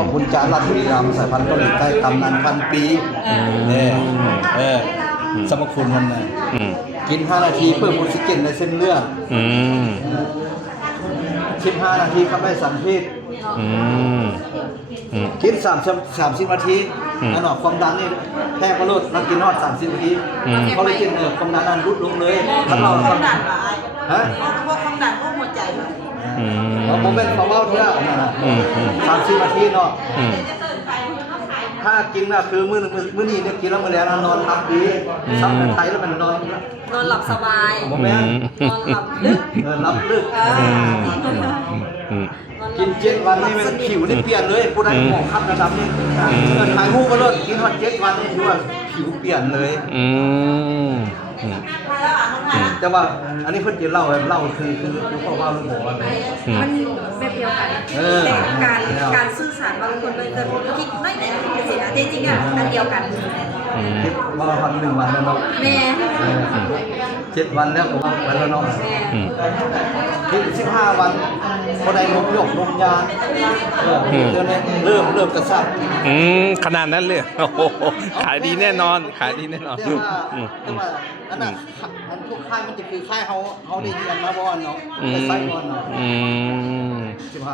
ขอบคุณจารัตบุรีรัมย์สายพันธุ์เกาหลีใต้ตำนานพันปีสมคุณมันนะกิน5 นาทีเพิ่มออกซิเจนในเส้นเลือด15 นาทีครับได้3 พิษกิน30 นาทีนั่นหรอความดันนี่แพ้ก็ลดแล้วกินนอด30 นาทีเขาเลยกินความดันนั้นลดลงเลยถ้าเราความดันฮะพวกความดันพวกหัวใจผมเป็นของเราเท่า30 นาทีเนาะถ้ากินน่ะคือมื้อนี้เนี่ยกินแล้วมื้อแล้วนอนหลับดีซับไทยแล้วมันนอนหลับสบายโมเมนต์นอนหลับลึกหลับลึกกิน7 วันนี่มันผิวนี่เปลี่ยนเลยผู้ใดหมองคับนะครับนี่ถ่ายรูปก็เลิศกินวัน7 วันนี่คือว่าผิวเปลี่ยนเลยแต่ว่าอันนี้เพิ่นจะเล่าคือเพราะว่าลุงบอกว่ามันแบบเดียวกันแต่การสื่อสารบางคนเลยเกิดคิดไม่ได้เป็นสิ่งนั้นจริงๆอ่ะอันเดียวกันว่าวัน1 วันแล้วเนาะแม่7 วันแล้วผมว่าไปแล้วเนาะ15 วันพอได้นมหยกนมยาเดี๋ยวนี้เริ่มกระซับขนาดนั้นเลยโอ้โหขายดีแน่นอนขายดีแน่นอนแต่ว่าอันนั้นพวกค่ายมันจะคือค่ายเขาได้เรียนมาบอลเนาะแต่ไซบอลเนาะ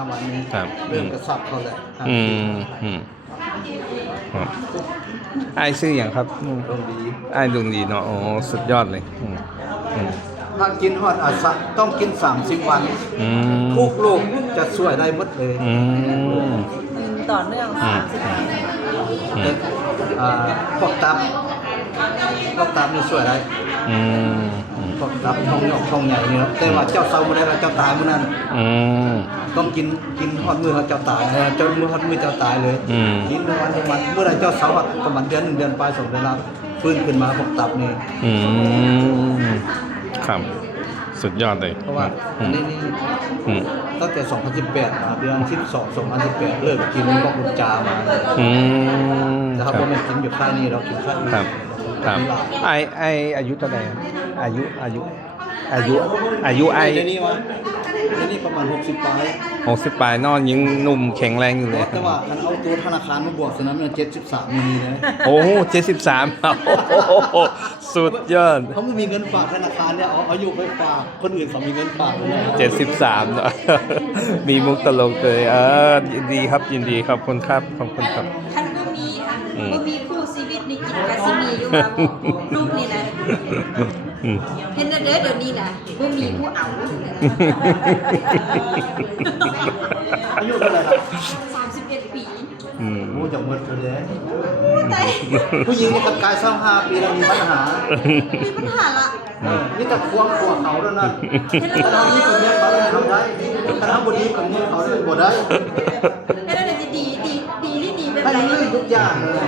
15 วันนี้เริ่มกระซับเขาเลยไอ้ซื้ออย่างครับดวงดีไอ้ดวงดีเนาะโอ้สุดยอดเลยถ้ากินฮอดอาสะต้องกิน30 วันทุกโรคจะช่วยได้หมดเลยต่อเนื่อง30 วันพวกตับนี่ช่วยได้พวกตับท้องหยอกท้องใหญ่นี่เนาะแต่ว่าเจ้าเศร้าบ่ได้แล้วเจ้าตายมื้อนั้นต้องกินฮอดมื้อเจ้าตายเจ้ามื้อฮอดมื้อเจ้าตายเลยกินวันเมื่อใดเจ้าเศร้าประมาณเดือน1 เดือนปลาย2 เดือนแล้วฟื้นขึ้นมาพวกตับนี่ครับสุดยอดเลยเพราะว่าอันนี้ตั้งแต่2018เดือน12 2018เลิกกินพวกกุญจามาแต่ครับว่ามันกินอยู่ค่ายนี้เรากินค่ายนี้ครับไออายุเท่าไหร่อายุไอเดี๋ยวนี้ประมาณ60 ปลาย60 ปลายนอนยังหนุ่มแข็งแรงอยู่เลยแต่ว่ามันเอาตัวธนาคารมาบวกฉะนั้นมัน73มีนะโอ้73สุดยอดเขาไม่มีเงินฝากธนาคารเนี่ยเอาอยู่ไปฝากคนอื่นเขามีเงินฝาก73เนาะมีมุกตลกเลยยินดีครับยินดีขอบคุณครับขอบคุณครับท่านก็มีคู่ชีวิตในกิจกสิมีอยู่มาลูกนี่นะเห็นเดี๋ยวนี้นะบ่มีผู้เอาอายุเท่าไหร่ครับ31 ปีผู้จับมือกันเลยผู้หญิงนี่กับกาย25 ปีแล้วมีปัญหาละนี่แต่ควงเขาแล้วนะถ้าเรานี่คนนี้เขาเลยทำได้ถ้าทำบดีคนนี้เขาเลยบ่ได้ให้เราจะดีนี่ดีแบบไหนให้ทุกอย่างเลย